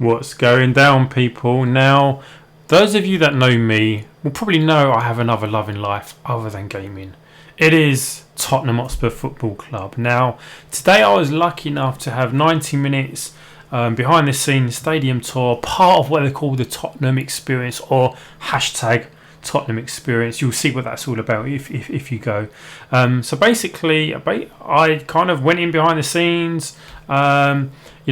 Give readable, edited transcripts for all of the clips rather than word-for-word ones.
What's going down, people? Now, those of you that know me will probably know I have another love in life other than gaming. It is Tottenham Hotspur Football Club. Now, today I was lucky enough to have 90 minutes behind the scenes stadium tour, part of what they call the Tottenham Experience or hashtag Tottenham Experience. You'll see what that's all about if you go. So basically, I kind of went in behind the scenes.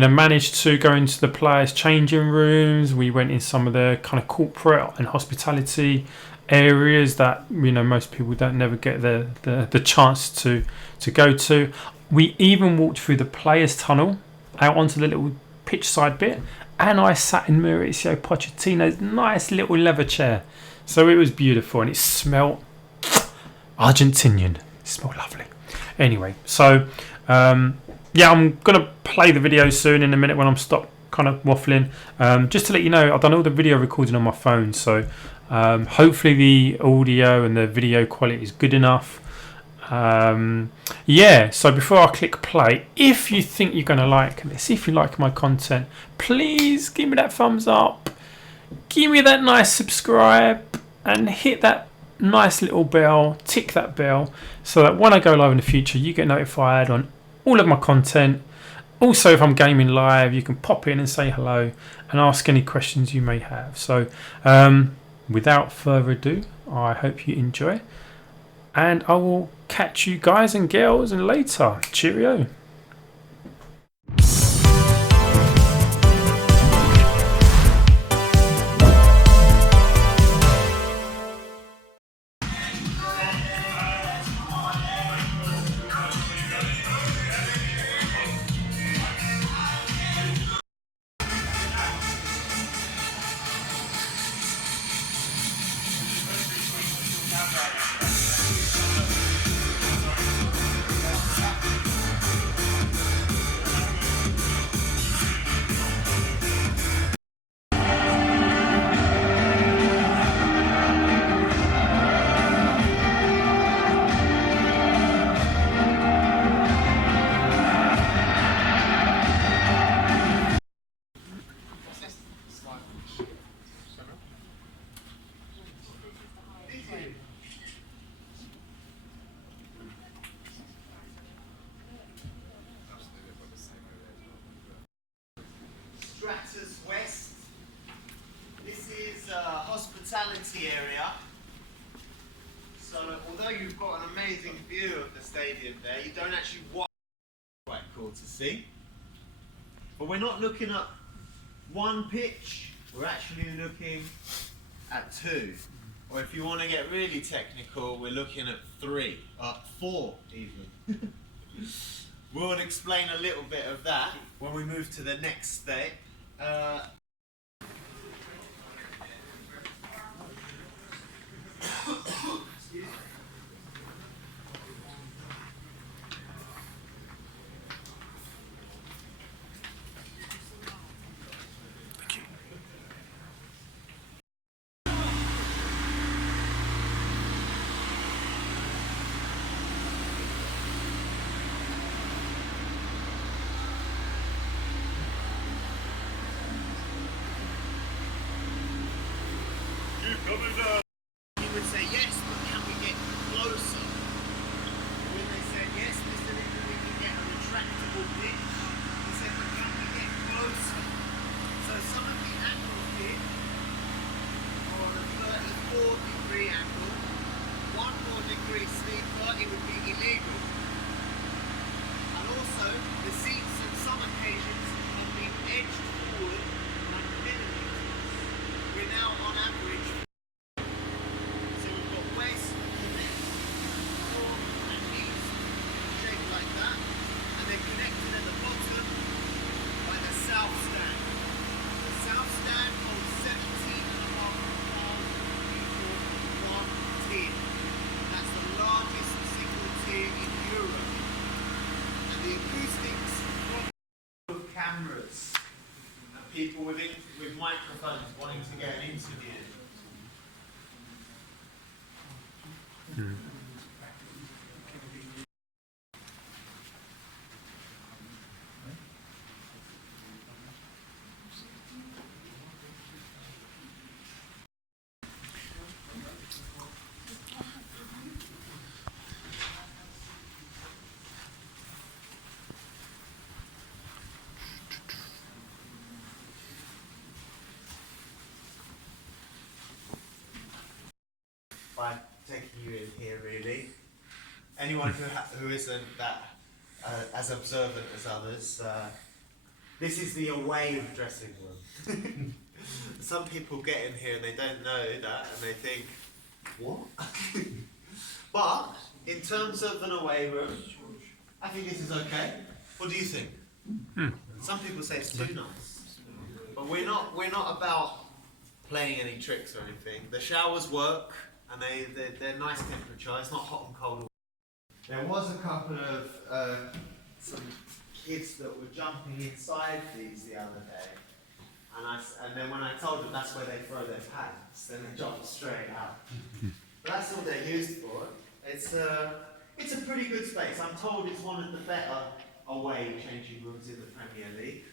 Managed to go into the players' changing rooms. We went in some of the kind of corporate and hospitality areas that most people don't never get the chance to go to. We even walked through the players' tunnel out onto the little pitch side bit, and I sat in Mauricio Pochettino's nice little leather chair. So it was beautiful, and it smelled Argentinian. It smelled lovely. Anyway, so I'm going to play the video soon in a minute when I'm stopped kind of waffling. Just to let you know, I've done all the video recording on my phone, so hopefully the audio and the video quality is good enough. So before I click play, if you think you're going to like this, if you like my content, please give me that thumbs up, give me that nice subscribe, and hit that nice little bell, tick that bell, so that when I go live in the future, you get notified on all of my content. Also, if I'm gaming live, you can pop in and say hello and ask any questions you may have. So without further ado, I hope you enjoy, and I will catch you guys and girls and later. Cheerio. West. This is a hospitality area. So although you've got an amazing view of the stadium there, you don't actually want quite cool to see. But we're not looking at one pitch, we're actually looking at two. Or if you want to get really technical, we're looking at four even. We'll explain a little bit of that when we move to the next step. He would say yes, but can we get closer? When they said yes, they said if we can get a retractable pitch, he said but can we get closer? So some of the angles here are on a 34-degree angle. One more degree steeper, it would be illegal. And also, the seats on some occasions have been edged forward like millimeters. We're now on average. Cameras and people with microphones wanting to get an interview. by taking you in here, really. Anyone who isn't that as observant as others, this is the away dressing room. Some people get in here and they don't know that, and they think, what? But in terms of an away room, I think this is okay. What do you think? Some people say it's too nice, but we're not about playing any tricks or anything. The showers work, and they're nice temperature. It's not hot and cold. There was a couple of some kids that were jumping inside these the other day, and then when I told them that's where they throw their pants, then they jumped straight out. But that's what they're used for. It's a pretty good space. I'm told it's one of the better away changing rooms in the Premier League.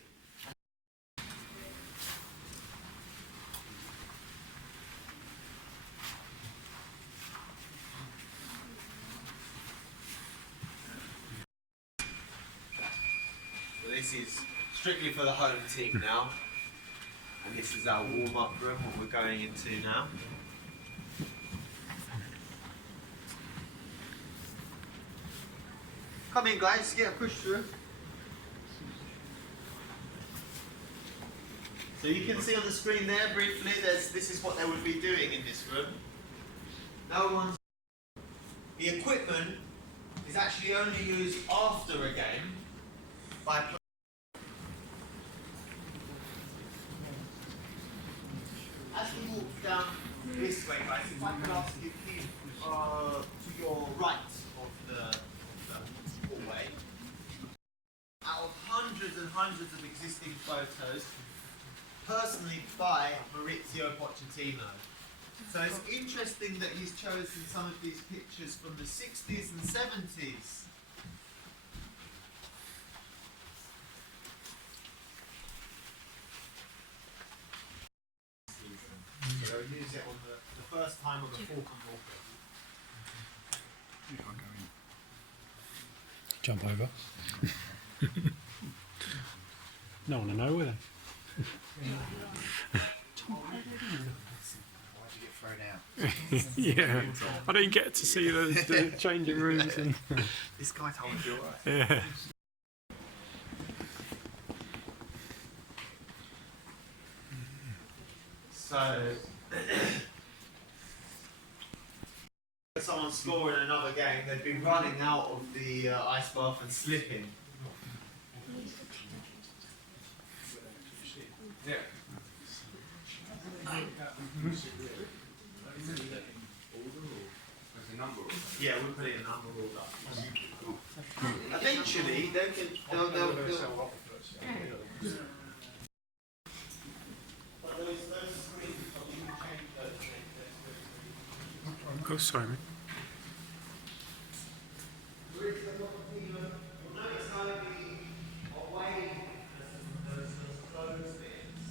So this is strictly for the home team now, and this is our warm-up room, what we're going into now. Come in, guys, get pushed through. So you can see on the screen there briefly, this is what they would be doing in this room. The equipment is actually only used after a game by as we walk down this way, guys, if I could ask you please to your right of the hallway. Out of hundreds and hundreds of existing photos, personally by Mauricio Pochettino. So it's interesting that he's chosen some of these pictures from the 60s and 70s. So they'll use it on the first time on the 4th of August. Jump over. No one to know, will they? Why'd you get thrown out? Yeah, I didn't get to see the changing rooms. And This guy told you alright. yeah. So, if someone scoring another game, they'd be running out of the ice bath and slipping. Yeah. Yeah, we're putting a number all up. Eventually, they'll but those screens, you can change those. Oh, sorry, mate. You'll notice how the away those closed bits.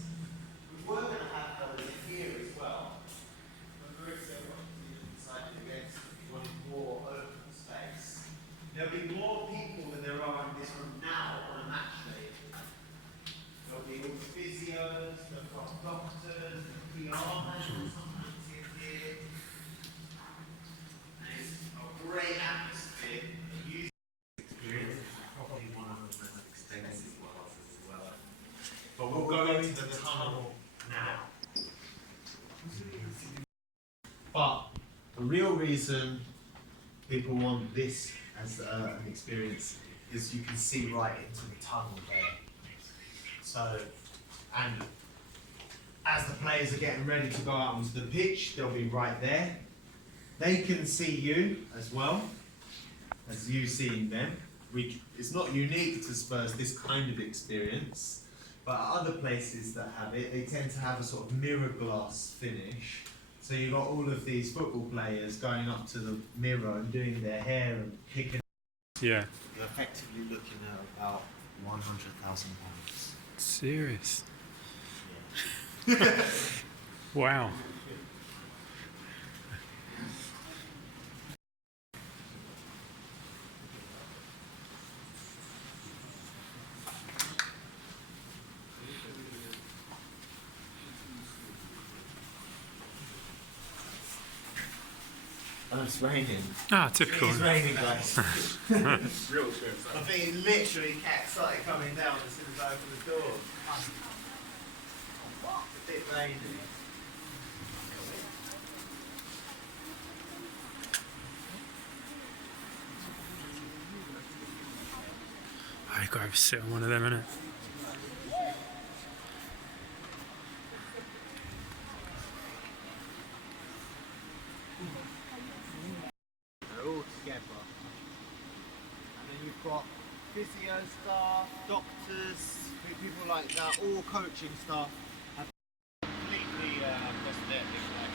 We were going to have those here as well. But Mauricio decided against it. He wanted more open space. There'll be more people than there are in this room now on a match day. There'll be all the physios, the doctors, the PR men, sometimes in here. And it's a great atmosphere. Probably one of the most expensive ones as well. But we'll go into the tunnel now. But the real reason people want this as an experience is you can see right into the tunnel there. So, and as the players are getting ready to go out onto the pitch, they'll be right there. They can see you as well as you seeing them. It's not unique to Spurs, this kind of experience, but other places that have it, they tend to have a sort of mirror glass finish. So you've got all of these football players going up to the mirror and doing their hair and picking. Yeah. You're effectively looking at about £100,000. Serious. Yeah. Wow. Oh, it's raining. Ah, typical. It's raining, guys. Real shit. I think it literally started coming down as soon as I opened the door. It's a bit rainy. I gotta sit on one of them, innit? They're all together. And then you've got physio staff, doctors, people like that, all coaching staff have completely prosthetic, like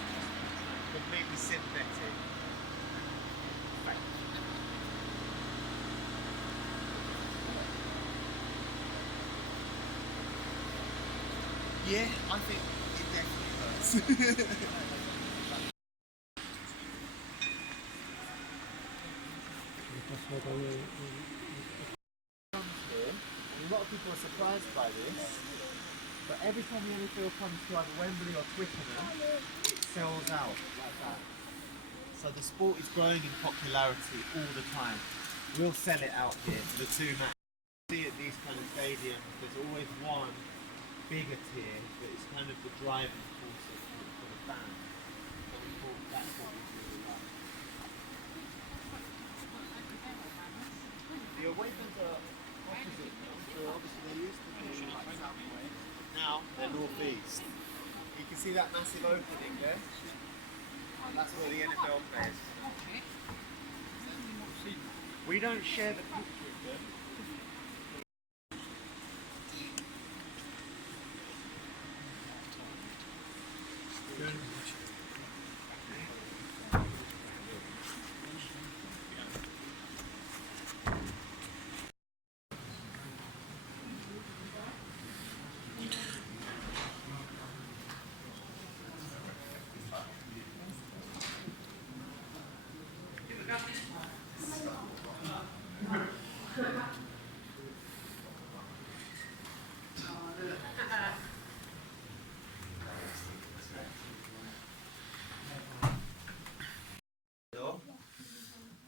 completely synthetic. Yeah, I think it definitely hurts. And a lot of people are surprised by this, but every time the NFL comes to either Wembley or Twickenham, it sells out like that. So the sport is growing in popularity all the time. We'll sell it out here for the two matches. See at these kind of stadiums, there's always one bigger tier that is kind of the driving force for the band. So we thought that's what we really like. The away fans are opposite now, so obviously they used to be like southwest, but now they're northeast. You can see that massive opening there, and that's where the NFL plays. We don't share the pitch with them.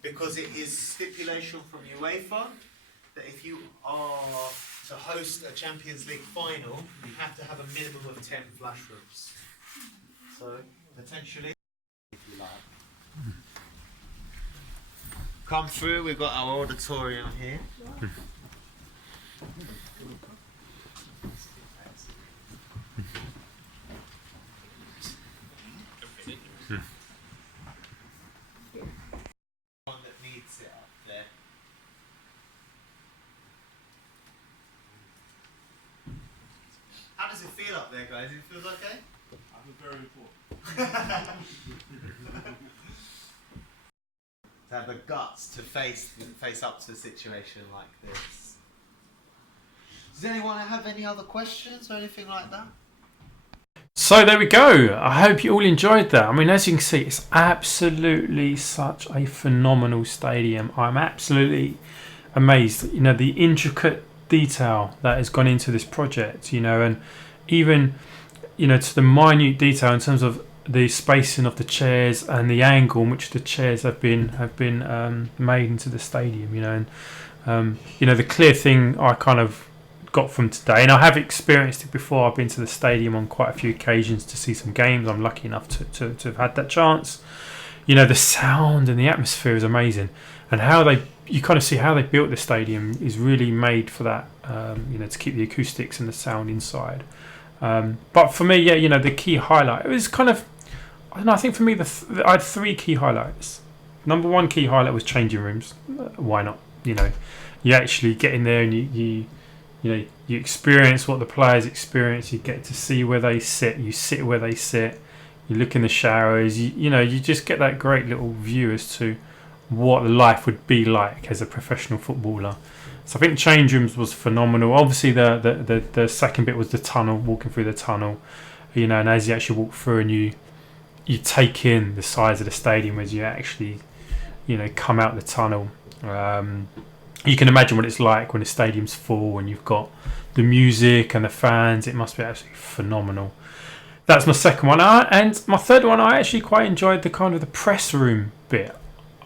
Because it is stipulation from UEFA that if you are to host a Champions League final, you have to have a minimum of 10 flash rooms. So, potentially, if you like. Come through, we've got our auditorium here. How does it feel up there, guys? It feels okay? I feel very important. To have the guts to face up to a situation like this. Does anyone have any other questions or anything like that? So there we go. I hope you all enjoyed that. I mean, as you can see, it's absolutely such a phenomenal stadium. I'm absolutely amazed. You know, the intricate detail that has gone into this project, you know, and even, you know, to the minute detail in terms of the spacing of the chairs and the angle in which the chairs have been made into the stadium, you know, and you know, the clear thing I kind of got from today, and I have experienced it before. I've been to the stadium on quite a few occasions to see some games. I'm lucky enough to have had that chance. You know, the sound and the atmosphere is amazing, and you kind of see how they built the stadium is really made for that, you know, to keep the acoustics and the sound inside. But for me, yeah, you know, the key highlight, it was kind of, I don't know, I think for me, I had three key highlights. Number one key highlight was changing rooms. Why not? You know, you actually get in there and you know, you experience what the players experience. You get to see where they sit. You sit where they sit. You look in the showers. You know, you just get that great little view as to what life would be like as a professional footballer. So I think change rooms was phenomenal. Obviously, the second bit was the tunnel, walking through the tunnel. You know, and as you actually walk through and you take in the size of the stadium as you actually, you know, come out the tunnel. You can imagine what it's like when the stadium's full and you've got the music and the fans. It must be absolutely phenomenal. that's my second one. And my third one, I actually quite enjoyed the kind of the press room bit.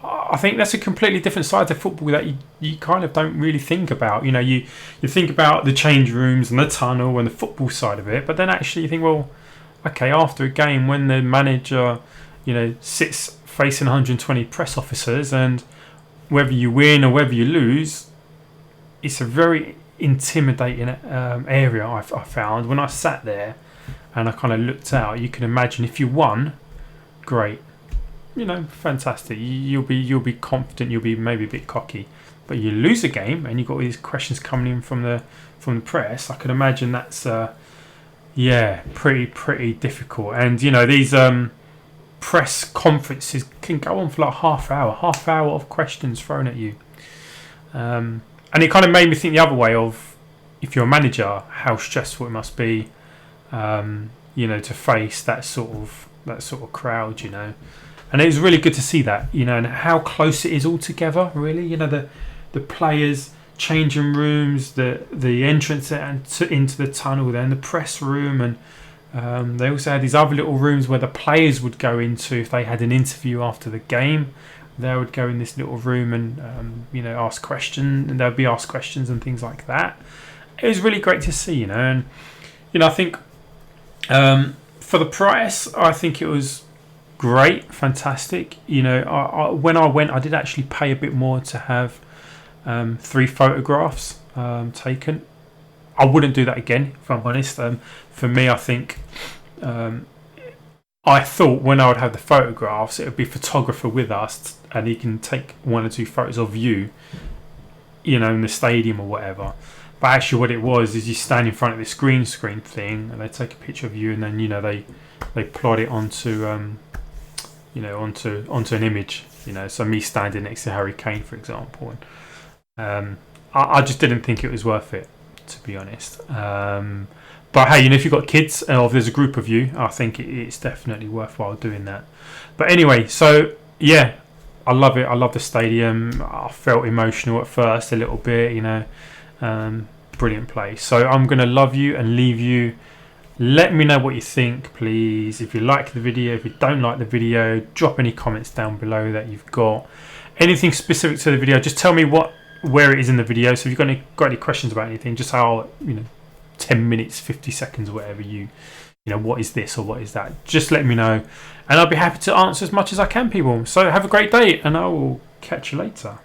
I think that's a completely different side to football that you kind of don't really think about. You know, you think about the change rooms and the tunnel and the football side of it, but then actually you think, well, okay, after a game when the manager, you know, sits facing 120 press officers, and whether you win or whether you lose, it's a very intimidating area I found when I sat there and I kind of looked out. You can imagine if you won, great. You know, fantastic. You'll be confident. You'll be maybe a bit cocky, but you lose a game and you've got all these questions coming in from the press. I can imagine that's pretty difficult. And you know, these press conferences can go on for like half hour of questions thrown at you. And it kind of made me think the other way of, if you're a manager, how stressful it must be, you know, to face that sort of crowd, you know. And it was really good to see that, you know, and how close it is all together, really. You know, the players' changing rooms, the entrance into the tunnel, then the press room, and they also had these other little rooms where the players would go into if they had an interview after the game. They would go in this little room and you know, ask questions, and they'd be asked questions and things like that. It was really great to see, you know, and you know, I think for the price, I think it was great, fantastic. You know, when I went, I did actually pay a bit more to have 3 photographs taken. I wouldn't do that again, if I'm honest. For me, I think I thought when I would have the photographs, it would be a photographer with us, and he can take 1 or 2 photos of you, you know, in the stadium or whatever. But actually, what it was is you stand in front of this green screen thing, and they take a picture of you, and then you know they plot it onto you know, onto an image, you know. So me standing next to Harry Kane, for example, and I just didn't think it was worth it, to be honest. But hey, you know, if you've got kids or if there's a group of you, I think it's definitely worthwhile doing that. But anyway, so yeah, I love it. I love the stadium. I felt emotional at first a little bit, you know. Brilliant place. So I'm going to love you and leave you. Let me know what you think, please. If you like the video, if you don't like the video, drop any comments down below that you've got. Anything specific to the video, just tell me where it is in the video. So if you've got any questions about anything, just how, you know, 10 minutes, 50 seconds, whatever, you know, what is this or what is that? Just let me know, and I'll be happy to answer as much as I can, people. So have a great day, and I will catch you later.